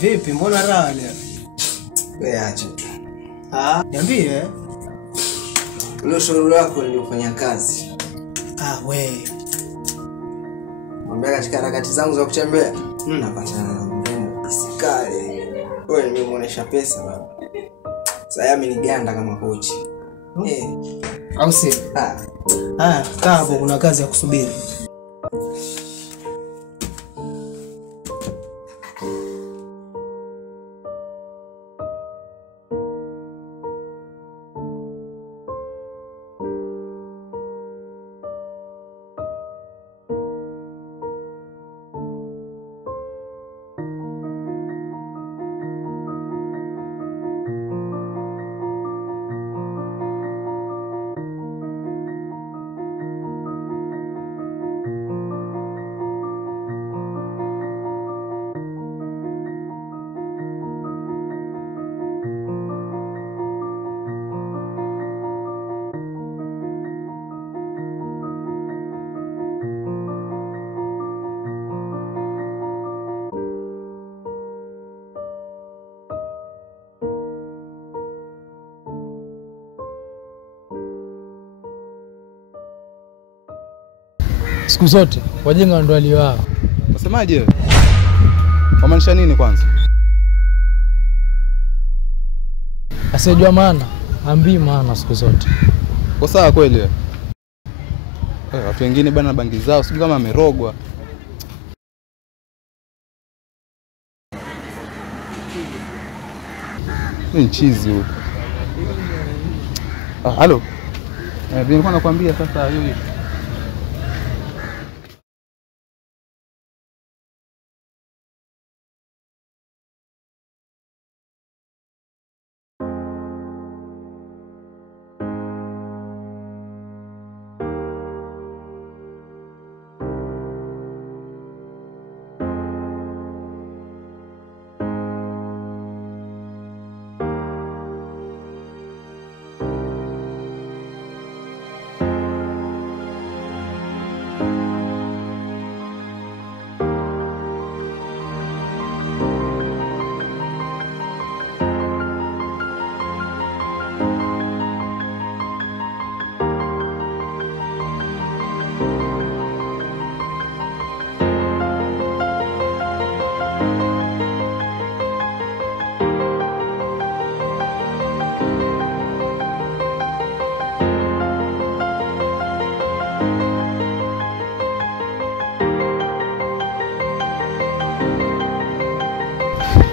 Vipi, mbona raha leo? Wewe acha. Niambie. Ule shauri wako nilifanya kazi. We. Mwambia katika harakati zangu za kutembea, napatana na mrembo Isikale. Wewe nimemuonesha pesa baba. Sasa mimi ni ganda kama kochi. Au si? Kaa hapo, kuna kazi ya kusubiri. Siku zote wajinga ndo waliwao. Unasemaje? Wamaanisha nini kwanza? Asijua maana, ambii maana siku zote. Kwa sawa kweli. Watu wengine bana bangi zao, sijui kama amerogwa. Ni chizi huko. Halo. Nilikuwa nakwambia sasa hiyo.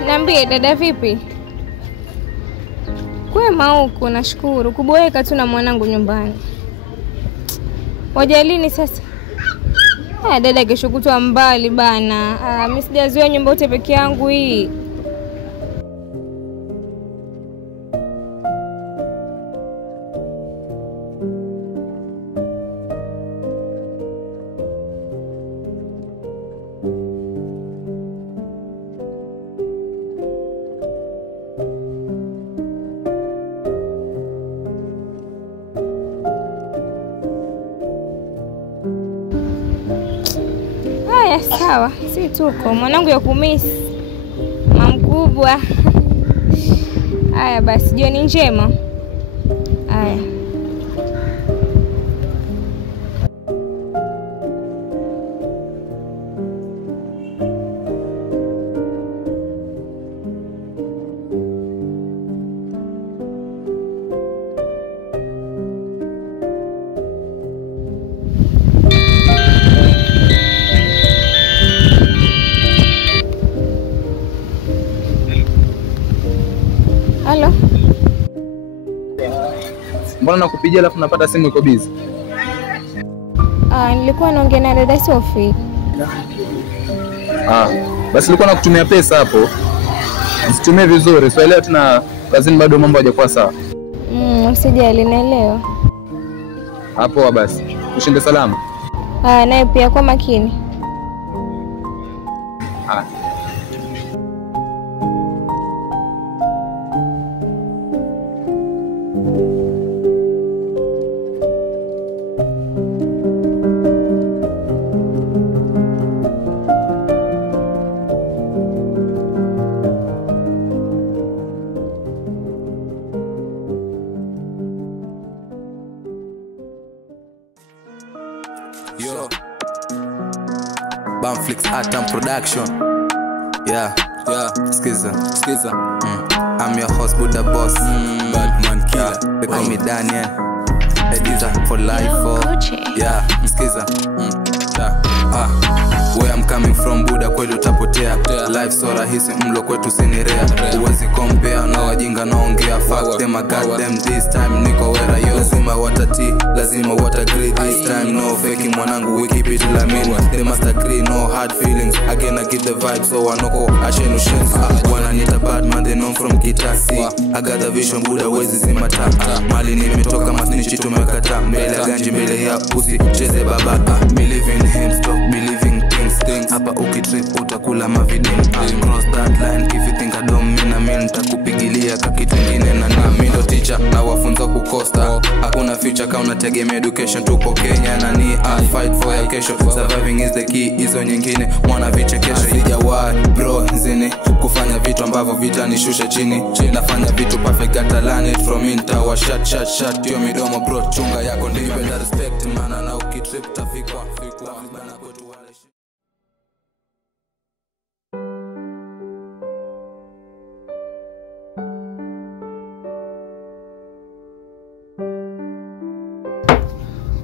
Niambie dada, vipi? Kwema huko, nashukuru. Kuboeka tu na mwanangu nyumbani. Wajalini sasa? Dada, kesho kutwa mbali bana. Mimi sijazoea nyumba yote peke yangu hii. Sawa, si tuko. Mwanangu ya kumisi. Mamkubwa. Haya basi, jioni njema. Haya. Halo. Mbona nakupigia alafu napata simu iko busy? Nilikuwa naongea na dada Sophie. Basi nilikuwa nakutumia pesa hapo. Usitumie vizuri. So leo tuna kazini bado mambo hayajakuwa sawa. Usijali, naelewa. Hapo basi. Ushinde salama. Naye pia kwa makini. Atam Production. Yeah, skiza. I'm your host, Buddha Boss. Bad man killer. They call me Daniel. Editor for life. Yeah, skiza. Where I'm coming from, Buddha kweli utapotea. Life so rahisi mlo kwetu sinirea. Uwezi compare na wajinga naongea. Fuck them, I got them this time. Niko wera yo. Lazima watati, lazima watagree this time. No faking mwanangu, we keep it lamin. They must agree, no hard feelings. Again I give the vibe, so wanoko ashenu shensi. Wananita bad man, they know from Kitasi. I got the vision, Buddha wezi zimata. Mali nimetoka masnichi tumekata. Mbele ganji mbele ya pussy, cheze baba. Believe in him, stop believing things. Hapa ukitrip utakula mavidin. Cross that line if you think I don't mean nitakupigilia kakitu ingine na mimi ndo teacher na wafunza kukosta. Hakuna future kama unategemea education, tuko Kenya na ni I fight for your kesho. Surviving is the key, hizo nyingine mwana vichekesho. Sijawahi bro zini kufanya vitu ambavyo vitanishusha chini. Nafanya vitu perfect, gotta learn it from inta wa shut yo midomo bro, chunga yako ndio penda respect mana na ukitrip tafikwa bana kwetu wale.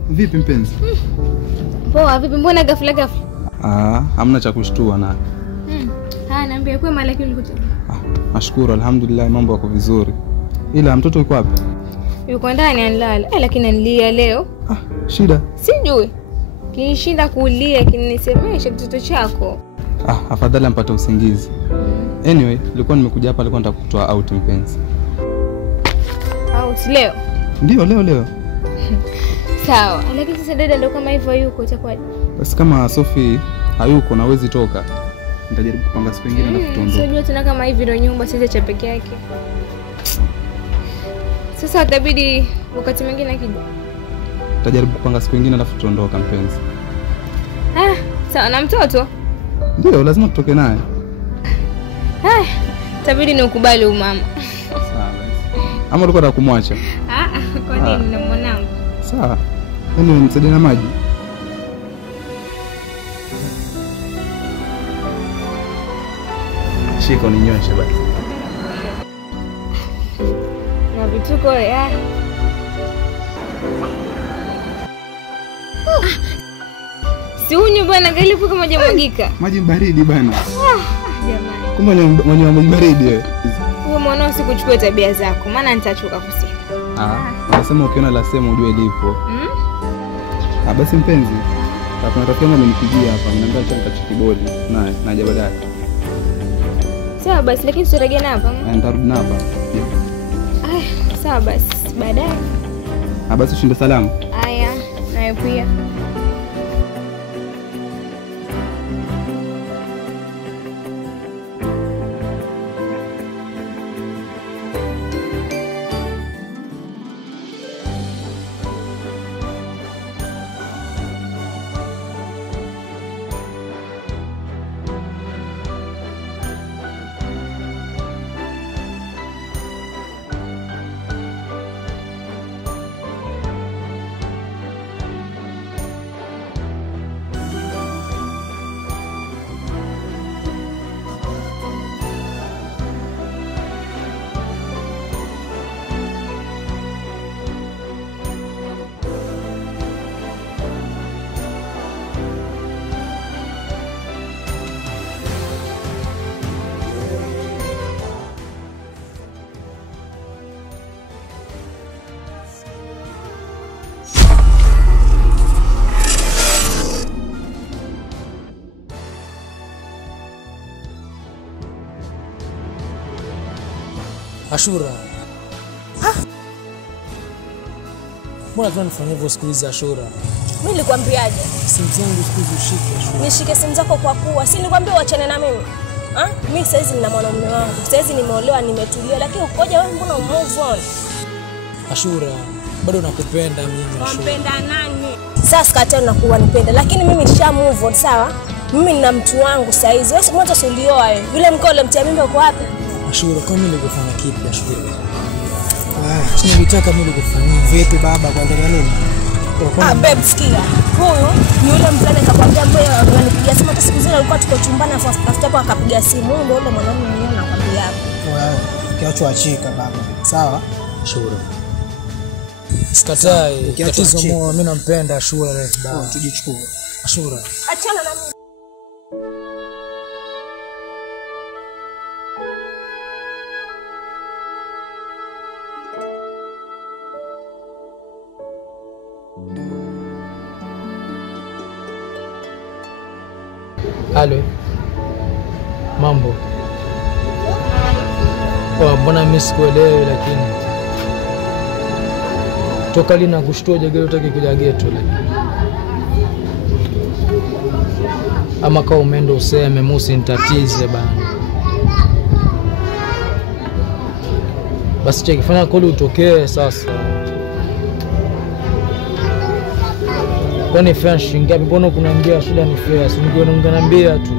Vipi mpenzi? Poa, vipi mbona ghafla? Hamna cha kushtua na. Naambia kwa malaki ulikuta. Nashukuru alhamdulillah mambo yako vizuri. Ila mtoto yuko wapi? Yuko ndani analala. Lakini ananilia leo. Shida? Sijui. Kinishinda kulia kinisemesha mtoto chako. Afadhali ampate usingizi. Anyway, nilikuwa nimekuja hapa nilikuwa nataka kutoa out mpenzi. Out leo? Ndio leo. Sawa, lakini sasa dada ndo kama hivyo yuko itakuwaje? Basi kama Sophie hayuko na wezi toka, nitajaribu kupanga siku nyingine na kutondoka. Sio tena kama hivi ndo nyumba sasa cha peke yake. Sasa itabidi wakati mwingine akija. Nitajaribu kupanga siku nyingine na kutondoka mpenzi. Sawa na mtoto? Ndio, lazima tutoke naye. Itabidi nikubali umama. Sawa. Ama ulikuwa unataka kumwacha? Kwa nini na mwanangu? Sawa. Yaani msaidie na maji. Shika uninyoshe basi. Na vituko si unyo bwana, galifu kama jamagika. Maji baridi bana. Jamani. Kumbe mwenye maji baridi wewe. Wewe mwanao sikuchukua tabia zako, maana nitachoka kusema. Unasema ukiona la sema ujue lipo. Basi mpenzi, kuna rafiki yangu amenipigia hapa, ananiambia acha nikacheki bodi naye naja baadaye. Sawa basi, lakini tutarejea hapa. Nitarudi hapa. Sawa basi, baadaye. Basi ushinde salama. Haya, nawe pia. Ashura. Mbona tunafanya hivyo siku hizi Ashura? Mimi nilikwambiaje? Simu zangu siku hizi ushike Ashura. Nishike simu zako kwa kuwa. Si nilikwambia uachane na mimi. Mimi saizi nina mwanamume wangu. Saizi nimeolewa, nimetulia, lakini ukoje wewe mbona move on? Ashura, bado nakupenda mimi Ashura. Unapenda nani? Sasa kata unakuwa nipenda, lakini mimi nisha move on, sawa? Mimi nina mtu wangu saizi. Wewe mwanzo ulioa wewe. Yule mkole mtia mimba uko wapi? Ashura, kwa mimi nilikufanya kipi Ashura? Sinitaka mimi nikufanyie. Vipi baba, kuendelea nini? Babe sikia. Huyu ni yule mvulana akakwambia mbona ananipigia simu hata siku zile alikuwa tuko chumbani afu after hapo akapiga simu. Huyu ndio yule mwanaume mwenyewe nakwambia. Wewe kiacho achika baba. Sawa? Shura. Sikatai. Tatizo moja mimi nampenda Shura leo baba. Tujichukue. Shura. Achana na mimi. Halo. Mambo. Mbona mimi sikuelewi lakini toka lini nakushtua jagelo utaki kuja geto lakini ama kama umeenda useme musi nitatize bana. Basi cheki fanya kodi utokee sasa. Kwani fanya shilingi ngapi? Mbona kuniambia shida ni fair? Si ungeniambia tu.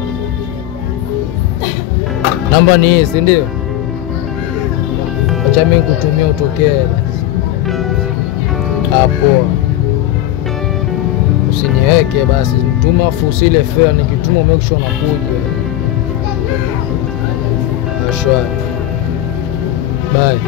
Namba ni hii, si ndio? Acha mimi kutumia utokee. Hapo. Usiniweke basi. Tuma fusile fair nikituma umekisha unakuja. Ashwa. Bye.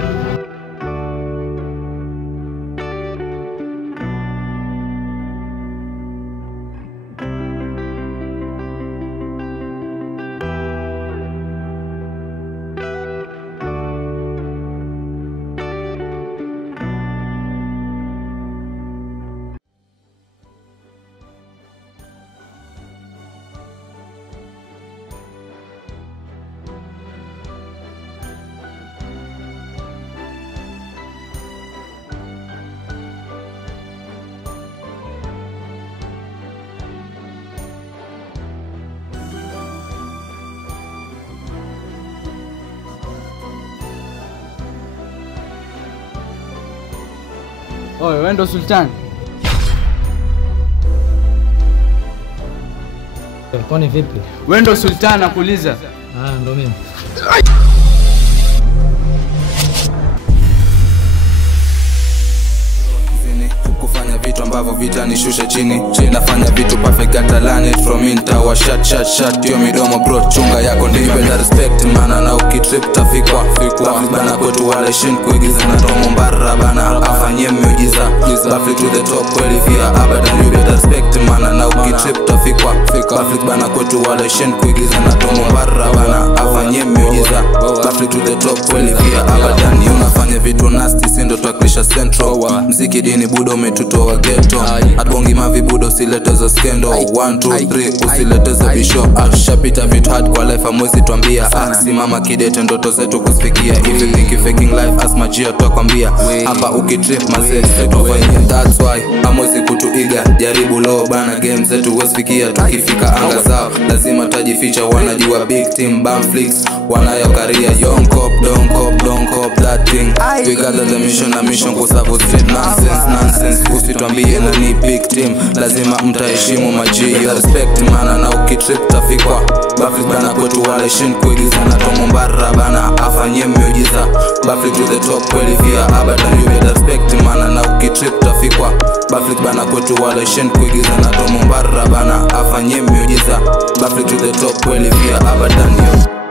Oye, wewe ndo Sultan? Kwani vipi? Wewe ndo Sultan nakuuliza. Ndo mimi. Kufanya vitu ambavyo vitanishusha chini. Nafanya vitu perfect, gotta learn it from inter. Shut yo midomo bro, chunga yako ndio better respect mana na ukitrip tafikwa bana kwetu wale shin kuigiza na tomo mbara bana afanye miujiza Baflik to the top kweli via abadan you better respect mana na ukitrip tafikwa Baflik bana kwetu wale shin kuigiza na tomo mbara bana afanye miujiza Baflik to the top kweli via abadan unafanya vitu nasty sindo tuaklisha central mziki dini budo umetutoa ghetto atbongi mavi budo usiletezo skendo 1 2 3 usiletezo bisho shapita vitu hard kwa life amwezi tuambia simama kidete ndoto zetu kusifikia if you think you faking life as majia tutakwambia hapa ukitrip mazee tutafanyia that's why amwezi kutuiga jaribu low bana game zetu wesifikia tukifika anga zao lazima tajificha wanajua big team Bamflix wanayo career young cop don't cop that thing we got the mission na mission kusavu street nonsense usituambie na ni big team lazima mtaheshimu majio respect mana na ukitrip tafikwa Baflik bana kwetu wale shin kuigiza na tomo mbara bana afanye miujiza Baflik to the top kweli via abadan you better respect mana na ukitrip tafikwa Baflik bana kwetu wale shin kuigiza na tomo mbara bana afanye miujiza Baflik to the top kweli via abadan yo